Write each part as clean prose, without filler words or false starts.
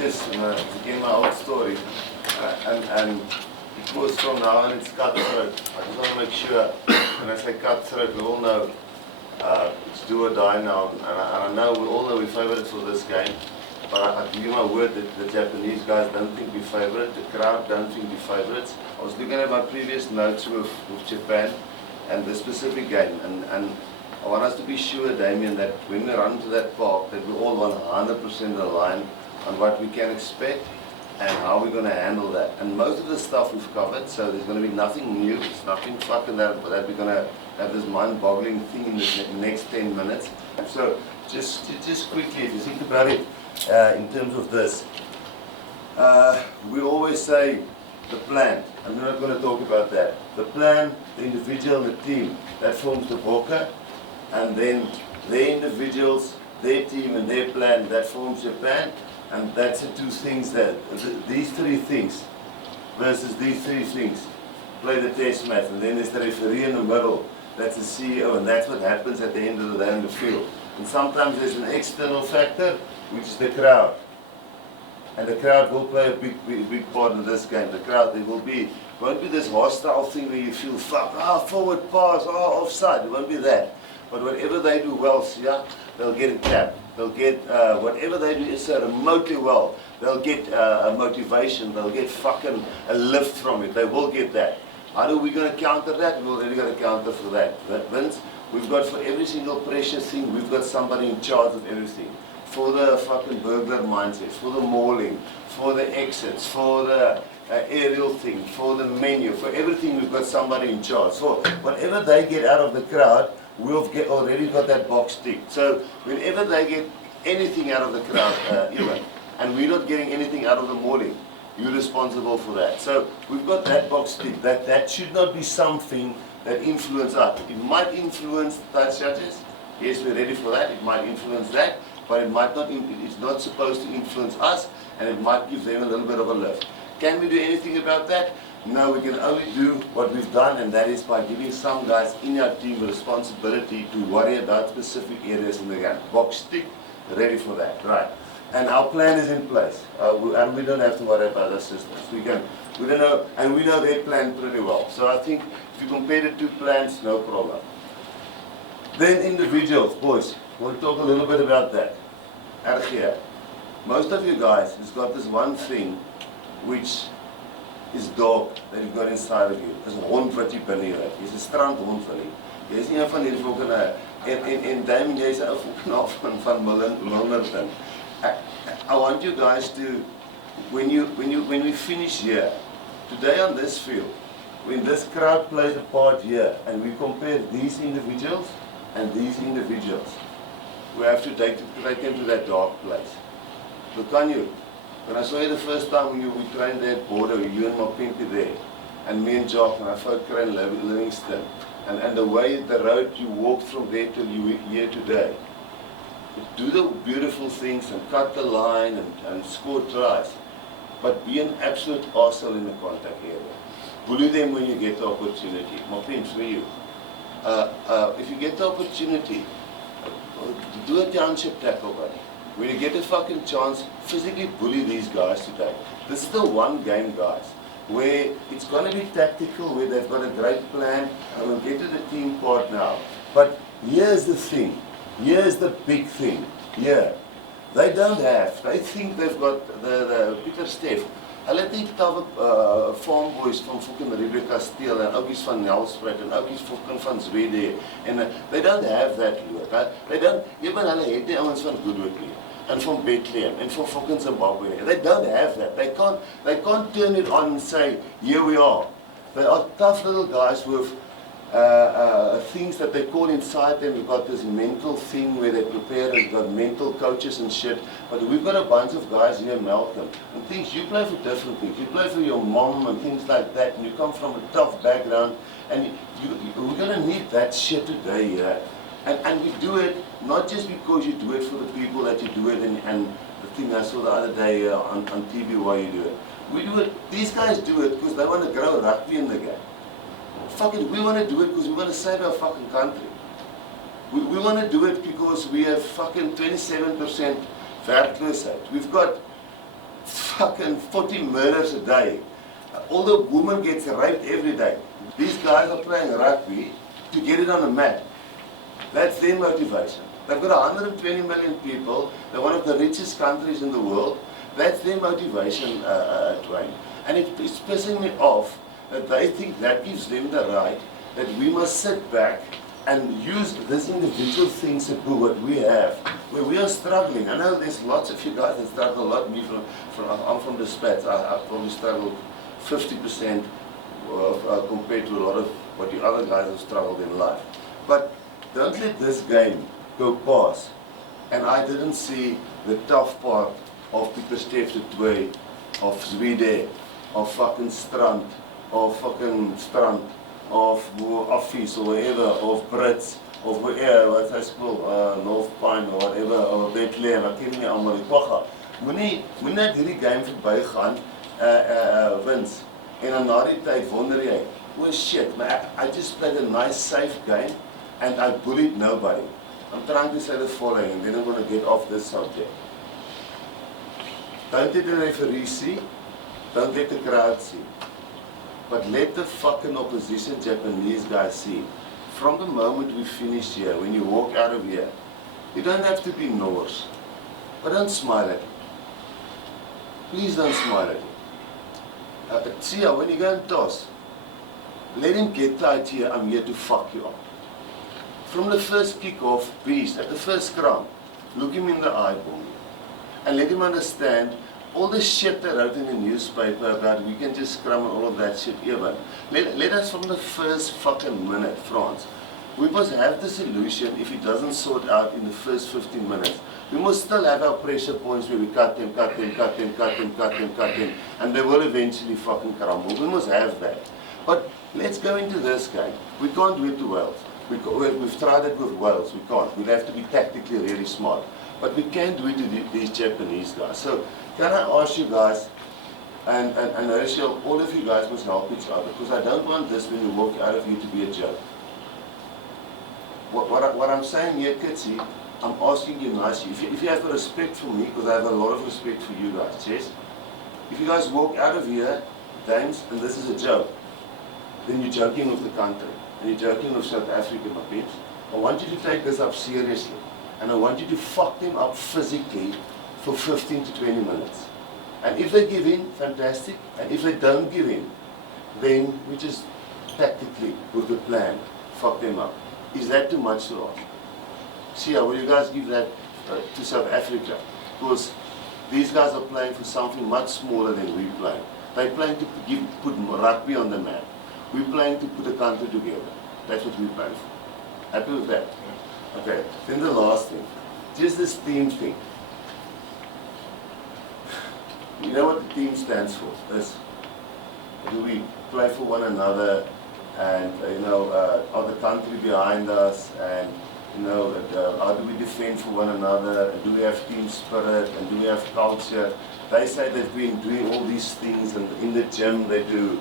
just again my old story, and because from now on it's cutthroat. I just want to make sure, when I say cutthroat, we all know it's do or die now, and I know we all know we're favourites for this game. But I give you my word that the Japanese guys don't think we're favourites, the crowd don't think we're favourites. I was looking at my previous notes with Japan and the specific game, and I want us to be sure, Damien, that when we run to that park, that we all 100% aligned on what we can expect and how we're going to handle that. And most of the stuff we've covered, so there's going to be nothing new, it's nothing fucking that we're going to have this mind-boggling thing in the next 10 minutes. So just quickly, if you think about it, in terms of this, we always say the plan, and we're not going to talk about that. The plan, the individual, the team, that forms the Boka, and then their individuals, their team and their plan, that forms Japan, and that's the two things that, these three things versus these three things play the test match, and then there's the referee in the middle, that's the CEO, and that's what happens at the end of the day in the field. And sometimes there's an external factor, which is the crowd. And the crowd will play a big part in this game. The crowd, there won't be this hostile thing where you feel, fuck, forward pass, offside. It won't be that. But whatever they do well, yeah, they'll get a tap. They'll get, whatever they do is remotely well, they'll get a motivation, they'll get fucking a lift from it. They will get that. How are we going to counter that? We're already going to counter for that. Vince, we've got for every single pressure thing, we've got somebody in charge of everything. For the fucking burglar mindsets, for the mauling, for the exits, for the aerial thing, for the menu, for everything we've got somebody in charge. So whatever they get out of the crowd, we've already got that box ticked. So whenever they get anything out of the crowd, and we're not getting anything out of the mauling, you're responsible for that. So we've got that box ticked. That should not be something that influences us. It might influence touch judges. Yes, we're ready for that. It might influence that. But it might not, it's not supposed to influence us, and it might give them a little bit of a lift. Can we do anything about that? No, we can only do what we've done, and that is by giving some guys in our team the responsibility to worry about specific areas in the game. Box tick, ready for that, right? And our plan is in place, and we don't have to worry about our systems. We don't know, and we know their plan pretty well. So I think if you compare the two plans, no problem. Then individuals, boys, we'll talk a little bit about that. RGR. Most of you guys has got this one thing which is dog that you've got inside of you. It's a hond wat jy binne jou het. Jy's 'n strandhond van jy. Jy's nie een van hierdie volkene en Damien, jy's 'n ou volkene van Milnerton. I want you guys to, when we finish here, today on this field, when this crowd plays a part here, and we compare these individuals and these individuals, we have to take them to that dark place. Look on you. When I saw you the first time when we trained there at Bordeaux, you and Mapimpi there, and me and Jock, and I felt Crane Livingston, and the way, the road you walked from there till you here today. Do the beautiful things and cut the line and score tries, but be an absolute arsehole in the contact area. Bully them when you get the opportunity. Mapimps, for you. If you get the opportunity, do a township tackle, buddy. When you get a fucking chance, physically bully these guys today. This is the one game, guys, where it's going to be tactical, where they've got a great plan, and we'll get to the team part now. But here's the thing. Here's the big thing. Here. They don't have. They think they've got the Peter Steff. Hulle het nie tawe farm boys van fucking Rebecca Steele en oukies van Nelspruit en oukies fucking van Zwede. And they don't have that look. They don't, even hulle het die ouens van Goodwood nie. And from Bethlehem and from fucking Zimbabwe. They don't have that. They can't turn it on and say, here we are. They are tough little guys with things that they call inside them. We've got this mental thing where they prepare, they've got mental coaches and shit. But we've got a bunch of guys here in Melbourne. And things, you play for different things. You play for your mom and things like that. And you come from a tough background. And we're going to need that shit today, yeah. And we do it not just because you do it for the people that you do it, and the thing I saw the other day on TV why you do it. We do it, these guys do it because they want to grow rugby in the game. Fucking, we want to do it because we want to save our fucking country. We want to do it because we have fucking 27% werkloosheid. We've got fucking 40 murders a day. All the women gets raped every day. These guys are playing rugby to get it on the map. That's their motivation. They've got 120 million people. They're one of the richest countries in the world. That's their motivation, Dwayne. And it's pissing me off that they think that gives them the right that we must sit back and use these individual things to do what we have, where we are struggling. I know there's lots of you guys that struggle a lot. I'm from the Spats. I probably struggled 50% compared to a lot of what the other guys have struggled in life. But don't let this game go past. And I didn't see the tough part of Pieter Steff de Toey, of Zwede, of fucking Strand, of fucking Strand, of Office or whatever, of Brits, of whatever, what's that school, North Pine or whatever, or Bethlehem, ek ken nie almal die kwagga. Moenie net hierdie game verbygaan, wins. En dan na die tyd wonder jy, oh shit, man, I just played a nice safe game and I bullied nobody. I'm trying to say the following and then I'm going to get off this subject. Don't let the referee see, don't let the crowd see. But let the fucking opposition Japanese guys see. From the moment we finish here, when you walk out of here, you don't have to be Norse. But don't smile at me. Please don't smile at me. See, when you go and toss, let him get tight here, I'm here to fuck you up. From the first kick-off, beast, at the first scrum, look him in the eyeball. And let him understand all the shit they wrote in the newspaper about we can just scrum and all of that shit, even. Let us from the first fucking minute, France. We must have the solution if it doesn't sort out in the first 15 minutes. We must still have our pressure points where we cut them, and they will eventually fucking crumble. We must have that. But let's go into this game. We can't do it to Wales. We've tried it with Wales. We can't. We'll have to be tactically really smart. But we can't do it to these Japanese guys. So can I ask you guys, and Rachel, all of you guys must help each other, because I don't want this when you walk out of here to be a joke. What I'm saying here, Kitsy, I'm asking you nicely. If you have respect for me, because I have a lot of respect for you guys, yes? If you guys walk out of here, Dames, and this is a joke, then you're joking with the country, and you're joking with South Africa, my peeps. I want you to take this up seriously, and I want you to fuck them up physically for 15 to 20 minutes. And if they give in, fantastic, and if they don't give in, then we just tactically, with the plan, fuck them up. Is that too much to ask? See, will you guys give that to South Africa? Because these guys are playing for something much smaller than we play. They're playing to put rugby on the map. We're playing to put a country together. That's what we're playing for. Happy with that? Okay, then the last thing. Just this team thing. You know what the team stands for? Is do we play for one another, and are the country behind us, and how do we defend for one another, and do we have team spirit, and do we have culture? They say they've been doing all these things, and in the gym they do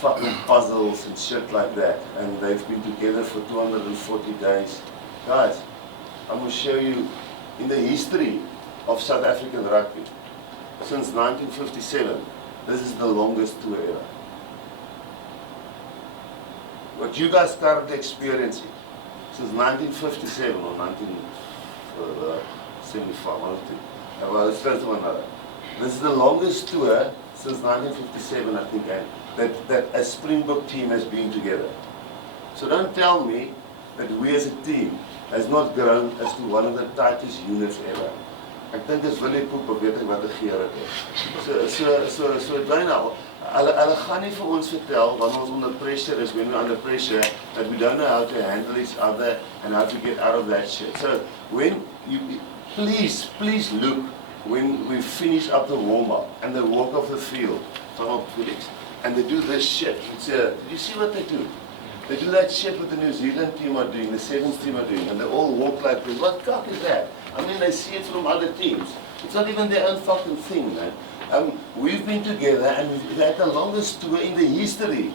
fucking puzzles and shit like that, and they've been together for 240 days. Guys, I'm going to show you in the history of South African rugby, since 1957, this is the longest tour ever. What you guys currently experiencing, since 1957 or 1975, one of two. Well, it's first one another. This is the longest tour since 1957, I think, that a Springbok team has been together. So don't tell me that we as a team has not grown as to one of the tightest units ever. Ek dink dis Willie Poep weet ek wat regeer het. So byna hulle gaan nie vir ons vertel wanneer ons under pressure is, when we're under pressure, that we don't know how to handle each other and how to get out of that shit. So when you please look when we finish up the warm-up and they walk off the field, and they do this shit. Did you see what they do? They do that shit what the New Zealand team are doing, the Sevens team are doing, and they all walk like this. What cock is that? I mean, they see it from other teams. It's not even their own fucking thing, man. We've been together and we've had the longest tour in the history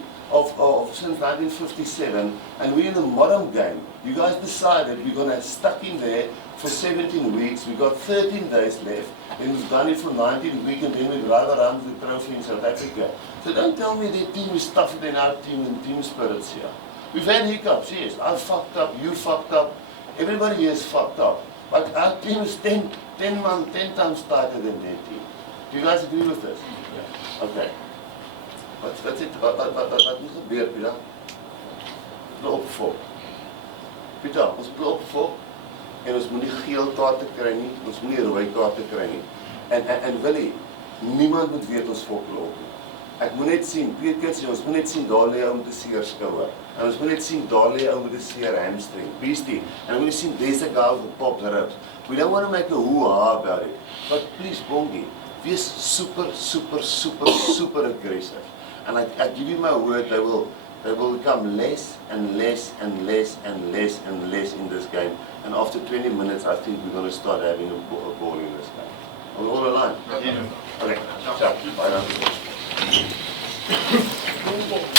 since 1957, and we're in the modern game. You guys decided we're going to stuck in there for 17 weeks. We got 13 days left, and we've done it for 19 weeks, and then we'd rather run the trophy in South Africa. So don't tell me the team is tougher than our team and team spirits here. We've had hiccups, yes. I fucked up, you fucked up, everybody here is fucked up. But our team is 10 times tighter than their team. Do you guys agree with this? Yeah. Okay. Wat moet gebeur, Pieter? Ons opvolg. Pieter, ons moet opvolg en ons moet nie geel kaarte kry nie, ons moet nie rooi kaarte kry nie. En Willie, niemand moet weet ons fokloop nie. Ek moet net sien, ons moet net sien daar lê ou met 'n seer skouer. En ons moet net sien daar lê ou met 'n seer hamstring. Beastie. En ons moet sien there's a guy with popped ribs. We don't want to make a hoo-ha about it. But please, Bongie, wees super aggressive. And I give you my word, they will become less and less and less and less and less in this game. And after 20 minutes, I think we're going to start having a ball in this game. Are we all aligned? Yeah. Okay. So, bye now.